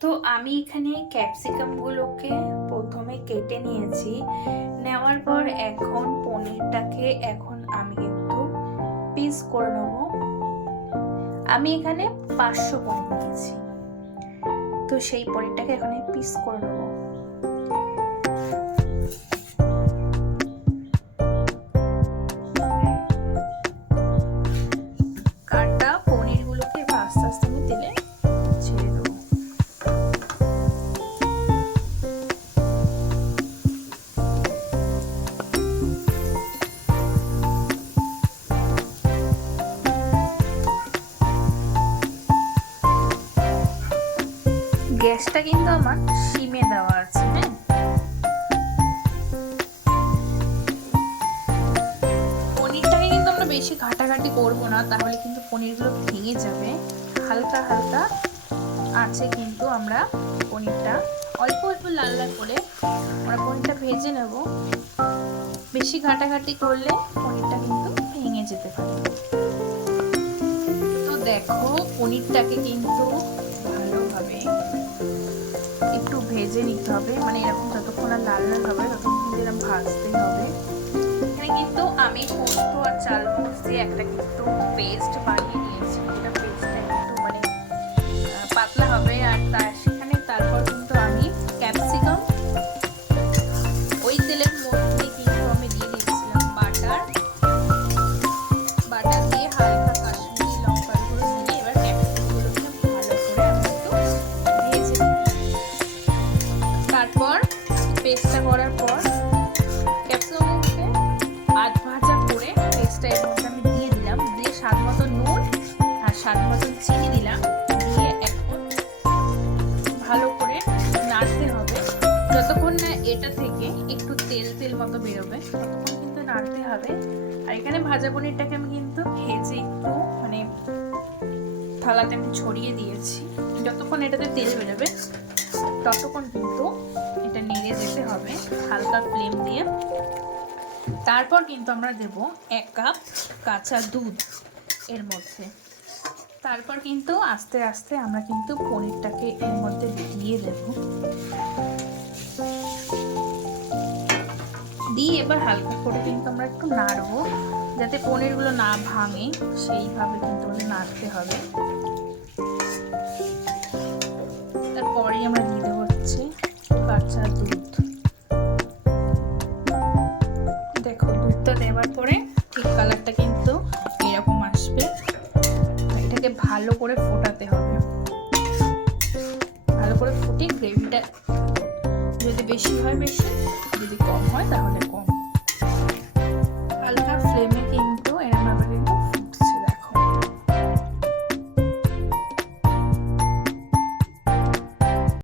তো আমি এখানে ক্যাপসিকামগুলোকে প্রথমে কেটে নিয়েছি। নেওয়ার পর এখন পনিরটাকে আমি কিন্তু পিস করে নেব। আমি এখানে 500 পনির নিয়েছি, তো সেই পনিরটাকে এখন পিস করে নেব। কাটা পনিরগুলোকে আস্তে আস্তে আমি তেলে ছেড়ে দেবো। গ্যাসটা কিন্তু আমার সিমে দেওয়া আছে। হ্যাঁ, পনিরটাকে কিন্তু আমরা বেশি ঘাটাঘাটি করবো না, তাহলে কিন্তু পনিরগুলো ভেঙে যাবে। হালকা হালকা আছে কিন্তু আমরা পনিরটা অল্প অল্প লাল লাল করে আমরা পনিরটা ভেজে নেব। বেশি ঘাটাঘাটি করলে পনিরটা কিন্তু ভেঙে যেতে পারে। তো দেখো, পনিরটাকে কিন্তু ভালোভাবে একটু ভেজে নিতে হবে, মানে এরকম যতক্ষণ আর লাল লাল হবে ততক্ষণ কিন্তু এরকম ভাজতে হবে। এখানে কিন্তু আমি পোস্ত আর চালমগজ দিয়ে একটা কিন্তু পেস্ট বানিয়ে নিয়েছি। এটা পেস্টটা একটু মানে পাতলা হবে। আর সেখানে তারপর কিন্তু আমি ক্যাপসিকাম ওই তেলের মধ্যে কিন্তু আমি দিয়ে দিয়েছিলাম বাটার দিয়ে হালকা কাশ্মীরি লঙ্কার গুঁড়ো দিয়ে এবার ক্যাপসিকামগুলোকে ভালো করে আমি একটু ভেজে নিই। তারপর পেস্টটা করার পর ক্যাপসিকামকে আধ ভাজা করে পেস্টটা এর মধ্যে আমি দিয়ে দিলাম। দিয়ে স্বাদ মতো নুন আর স্বাদ মতো চিনি দিলাম। দিয়ে এখন ভালো করে নাড়তে হবে। যতক্ষণ না এটা থেকে একটু তেল তেল মতো বেরোবে ততক্ষণ কিন্তু নাড়তে হবে। আর এখানে ভাজা পনিরটাকে আমি কিন্তু ভেজে একটু মানে থালাতে আমি ছড়িয়ে দিয়েছি। যতক্ষণ এটাতে তেল বেরোবে ততক্ষণ কিন্তু এটা নেড়ে যেতে হবে হালকা ফ্লেম দিয়ে। তারপর কিন্তু আমরা দেব 1 কাপ কাঁচা দুধ এর মধ্যে। তারপর কিন্তু আস্তে আস্তে আমরা কিন্তু পনিরটাকে এর মধ্যে দিয়ে দেব। দিয়ে এবার হালকা করে কিন্তু আমরা একটু নাড়বো, যাতে পনিরগুলো না ভাঙে, সেইভাবে কিন্তু নাড়তে হবে। তারপরেই আমরা দিয়ে দেবো হচ্ছে কাঁচা দুধ। দেখো, দুধটা দেওয়ার পরে ঠিক কালারটা কিন্তু এরকম আসবে। এটাকে ভালো করে ফোটাতে হবে। ভালো করে ফুটে গ্রেভিটা যদি বেশি হয় বেশি, যদি কম হয় তাহলে কম।